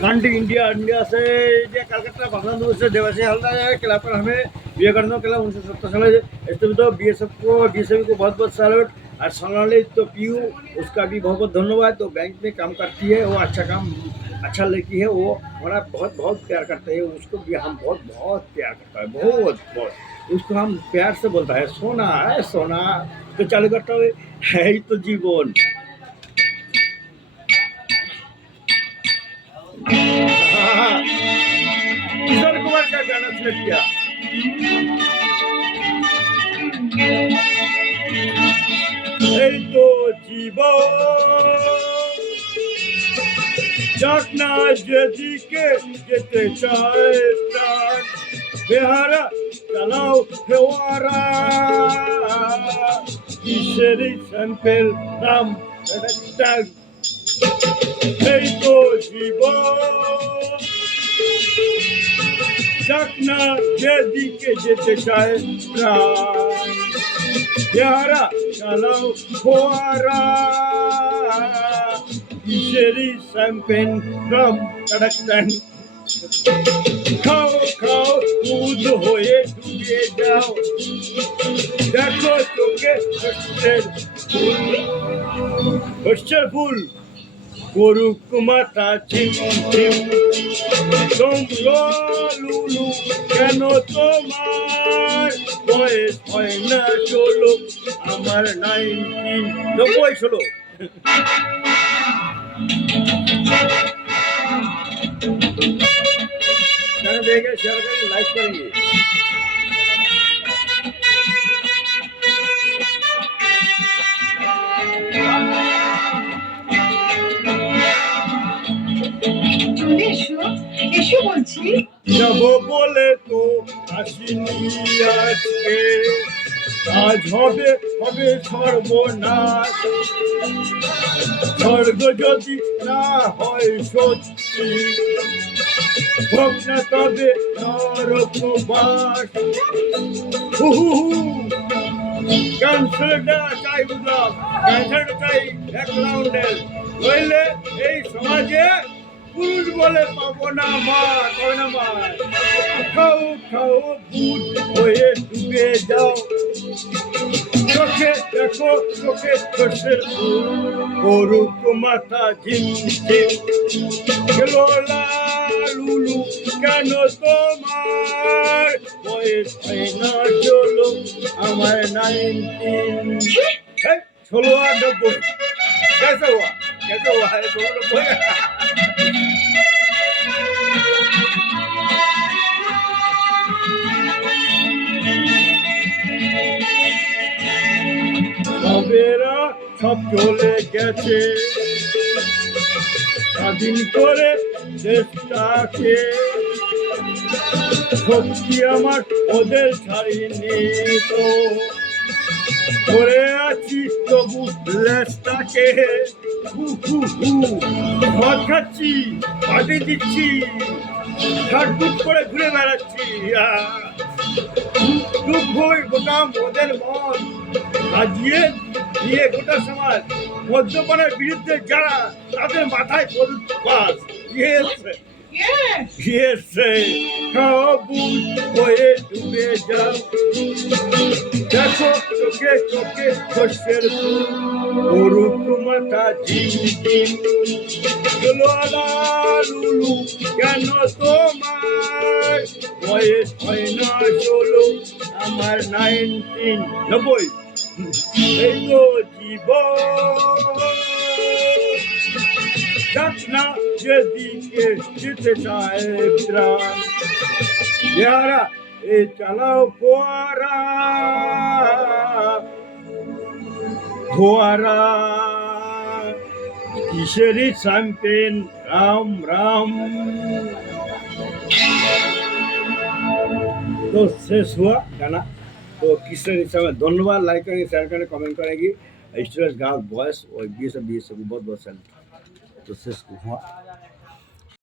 Gandhi India India से ये कलकत्ता बंगलुरु से देवासी हल्दार किला पर हमें विवेकानंद किला 1970 साल स्थापित बीएसएफ को बहुत बहुत सैल्यूट। और सोनाली तो पीयू उसका भी बहुत बहुत धन्यवाद। तो बैंक में काम करती है, वो अच्छा काम अच्छा लड़की है, वो हमारा बहुत बहुत प्यार करते हैं, उसको भी हम बहुत बहुत प्यार करता है, बहुत बहुत उसको हम प्यार से बोलता है सोना है सोना। तो चालू करता है ही तो जीवन। किशोर कुमार का गाना सिलेक्ट किया। এই তো জীবন যাক না যেদিকে যেতে চায় প্রাণ বেহারা চালাও ফেওয়ারা কিসেরই স্যাম্পেল নাম এই তো জীবন যাক না যেদিকে যেতে চায় প্রাণ বেহারা চালাও ফোয়ারা কিসেরই শ্যাম্পেন রম কাডাক্তান খাও খাও দুধ হয়ে ডুবে যাও দেখো চোখে শস্যের ফুল করুক মাথা ঝিমঝিম তোমরা লুলু কেন তোমার বয়স হয় না 16 আমার 19 गाना देखेंगे शेयर करेंगे लाइक करेंगे। যাব বলে তো আসিনি আজকে আজ হবে হবে সর্বনাশ স্বর্গ যদি না হয় সত্যি হোক না তবে নরকবাস ক্যান্সারটা চাই বুঝলাম ক্যান্সারটা চাই এক রাউন্ডের নইলে এই সমাজে পুরুষ বলে পাবো না মা কবে না মা খাও খাও ভূত হয়ে ডুবে যাও চোখে দেখো চোখে শস্যের ফুল করুক মাথা ঝিমঝিম গেলো লুলু কেন তোমার বয়স হয় না 16 আমার 19 16 আর 90 कैसे हुआ है 16 সবেরা সব চলে গেছে স্বাধীন করে দেশটাকে শক্তি আমার ওদের ছাড়িনি তো ধরে আছি তবু লেজটাকে মদ খাচ্ছি পাটি দিচ্ছি ঝাড়ফুট করে ঘুরে বেড়াচ্ছি গোটা মদের মদ সাজিয়ে দিয়ে গোটা সমাজ মদ্যপানের বিরুদ্ধে যারা তাদের মাথায় পড়ুক বাস হয়ে ডুবে যাও দেখো চোখে চোখে শস্যের ফুল মাথা ঝিমঝিম লুলু কেন তোমার বয়স হয় না 16 আমার 19 এই তো জীবন যাক না যেদিকে যেতে চায় প্রাণ বেহারা এ চালাও ফোয়ারা ফোয়ারা কিসেরই শ্যাম্পেন রাম राम। तो शेष हुआ गाना। तो किसने समय धन्यवाद लाइक करेंगे शेयर करेंगे कमेंट करेंगी स्टूडेंट्स गर्ल्स बॉयज और बी एस बहुत बहुत सैल्यूट। तो शेष हुआ।